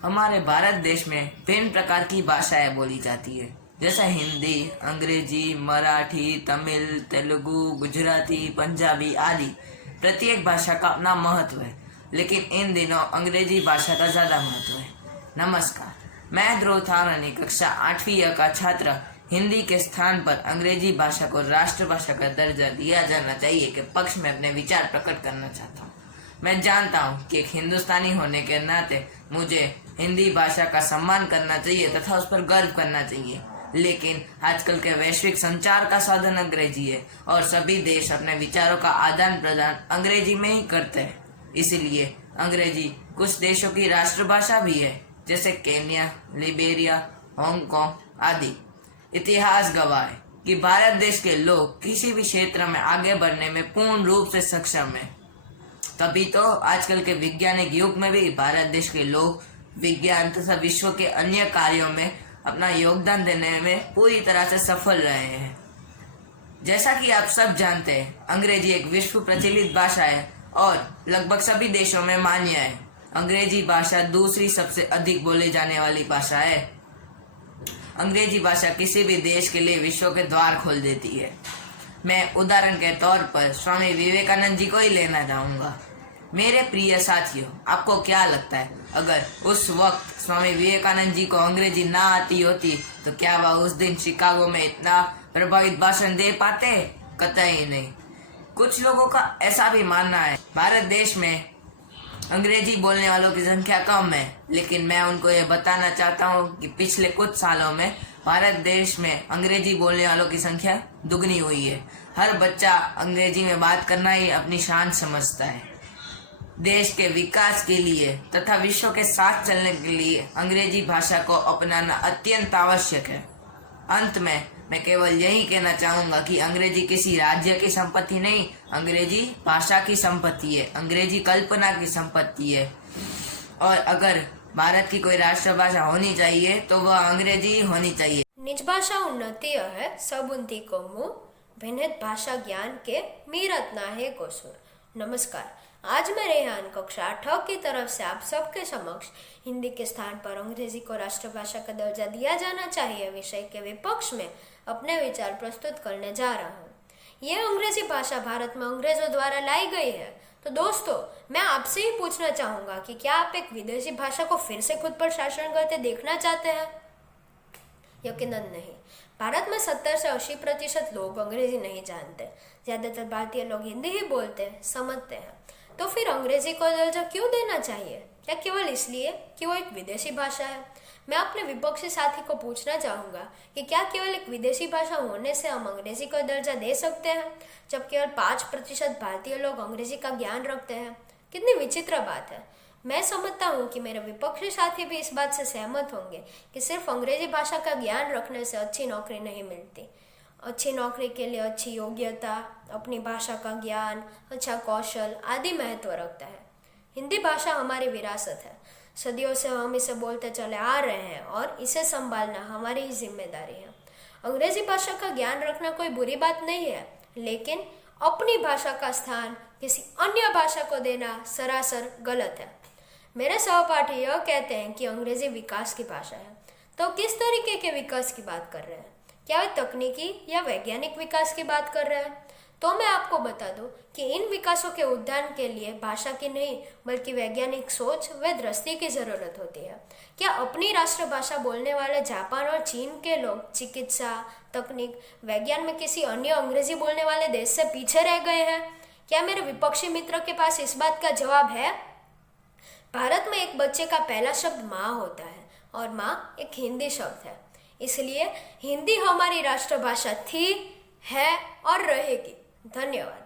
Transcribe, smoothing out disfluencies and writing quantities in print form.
हमारे भारत देश में भिन्न प्रकार की भाषाएं बोली जाती है, जैसे हिंदी, अंग्रेजी, मराठी, तमिल, तेलुगु, गुजराती, पंजाबी आदि। प्रत्येक भाषा का अपना महत्व है, लेकिन इन दिनों अंग्रेजी भाषा का ज़्यादा महत्व है। नमस्कार, मैं ध्रुव थावरानी, कक्षा 8वीं का छात्र। हिंदी के स्थान पर अंग्रेजी भाषा को राष्ट्रभाषा का दर्जा दिया जाना चाहिए के पक्ष में अपने विचार प्रकट करना चाहता हूँ। मैं जानता हूँ कि एक हिंदुस्तानी होने के नाते मुझे हिंदी भाषा का सम्मान करना चाहिए तथा उस पर गर्व करना चाहिए, लेकिन आजकल के वैश्विक संचार का साधन अंग्रेजी है और सभी देश अपने विचारों का आदान प्रदान अंग्रेजी में ही करते हैं। इसीलिए अंग्रेजी कुछ देशों की राष्ट्रभाषा भी है, जैसे केन्या, लिबेरिया, हांगकांग आदि। इतिहास गवाह है कि भारत देश के लोग किसी भी क्षेत्र में आगे बढ़ने में पूर्ण रूप से सक्षम है। तभी तो आजकल के वैज्ञानिक युग में भी भारत देश के लोग विज्ञान तथा विश्व के अन्य कार्यों में अपना योगदान देने में पूरी तरह से सफल रहे हैं। जैसा कि आप सब जानते हैं, अंग्रेजी एक विश्व प्रचलित भाषा है और लगभग सभी देशों में मान्य है। अंग्रेजी भाषा दूसरी सबसे अधिक बोले जाने वाली भाषा है। अंग्रेजी भाषा किसी भी देश के लिए विश्व के द्वार खोल देती है। मैं उदाहरण के तौर पर स्वामी विवेकानंद जी को ही लेना चाहूँगा। मेरे प्रिय साथियों, आपको क्या लगता है, अगर उस वक्त स्वामी विवेकानंद जी को अंग्रेजी ना आती होती तो क्या वह उस दिन शिकागो में इतना प्रभावित भाषण दे पाते? कतई नहीं। कुछ लोगों का ऐसा भी मानना है भारत देश में अंग्रेजी बोलने वालों की संख्या कम है, लेकिन मैं उनको ये बताना चाहता हूँ कि पिछले कुछ सालों में भारत देश में अंग्रेजी बोलने वालों की संख्या दुगनी हुई है। हर बच्चा अंग्रेजी में बात करना ही अपनी शान समझता है। देश के विकास के लिए तथा विश्व के साथ चलने के लिए अंग्रेजी भाषा को अपनाना अत्यंत आवश्यक है। अंत में मैं केवल यही कहना चाहूँगा कि अंग्रेजी किसी राज्य की संपत्ति नहीं, अंग्रेजी भाषा की संपत्ति है, अंग्रेजी कल्पना की संपत्ति है। और अगर भारत की कोई राष्ट्रभाषा होनी चाहिए तो वह अंग्रेजी ही होनी चाहिए। निज भाषा उन्नति है सबुंती को मुँह, भिन्नत भाषा ज्ञान के मीरत ना है को सुर। नमस्कार, आज मैं रेहान कक्षा 8 की तरफ से आप सबके समक्ष हिंदी के स्थान पर अंग्रेजी को राष्ट्रभाषा का दर्जा दिया जाना चाहिए विषय के विपक्ष में अपने विचार प्रस्तुत करने जा रहा हूँ। ये अंग्रेजी भाषा भारत में अंग्रेजों द्वारा लाई गई है। तो दोस्तों, मैं आपसे ही पूछना चाहूँगा कि क्या आप एक विदेशी भाषा को फिर से खुद पर शासन करते देखना चाहते हैं? यकीनन नहीं। भारत में 70 से 80% लोग अंग्रेजी नहीं जानते। ज़्यादातर भारतीय लोग हिंदी ही बोलते समझते हैं। तो फिर अंग्रेजी को दर्जा क्यों देना चाहिए? क्या केवल इसलिए कि वो एक विदेशी भाषा है? मैं अपने विपक्षी साथी को पूछना चाहूँगा कि क्या केवल एक विदेशी भाषा होने से हम अंग्रेजी को दर्जा दे सकते हैं, जब केवल 5% भारतीय लोग अंग्रेजी का ज्ञान रखते हैं? कितनी विचित्र बात है। मैं समझता हूँ कि मेरे विपक्षी साथी भी इस बात से सहमत होंगे कि सिर्फ अंग्रेजी भाषा का ज्ञान रखने से अच्छी नौकरी नहीं मिलती। अच्छी नौकरी के लिए अच्छी योग्यता, अपनी भाषा का ज्ञान, अच्छा कौशल आदि महत्व रखता है। हिंदी भाषा हमारी विरासत है। सदियों से हम इसे बोलते चले आ रहे हैं और इसे संभालना हमारी ही जिम्मेदारी है। अंग्रेजी भाषा का ज्ञान रखना कोई बुरी बात नहीं है, लेकिन अपनी भाषा का स्थान किसी अन्य भाषा को देना सरासर गलत है। मेरे सहपाठी यह कहते हैं कि अंग्रेजी विकास की भाषा है। तो किस तरीके के विकास की बात कर रहे हैं? क्या वे तकनीकी या वैज्ञानिक विकास की बात कर रहे हैं? तो मैं आपको बता दूं कि इन विकासों के उद्यान के लिए भाषा की नहीं बल्कि वैज्ञानिक सोच व दृष्टि की जरूरत होती है। क्या अपनी राष्ट्रभाषा बोलने वाले जापान और चीन के लोग चिकित्सा, तकनीक, विज्ञान में किसी अन्य अंग्रेजी बोलने वाले देश से पीछे रह गए हैं? क्या मेरे विपक्षी मित्र के पास इस बात का जवाब है? भारत में एक बच्चे का पहला शब्द माँ होता है और माँ एक हिंदी शब्द है। इसलिए हिंदी हमारी राष्ट्रभाषा थी, है और रहेगी। धन्यवाद।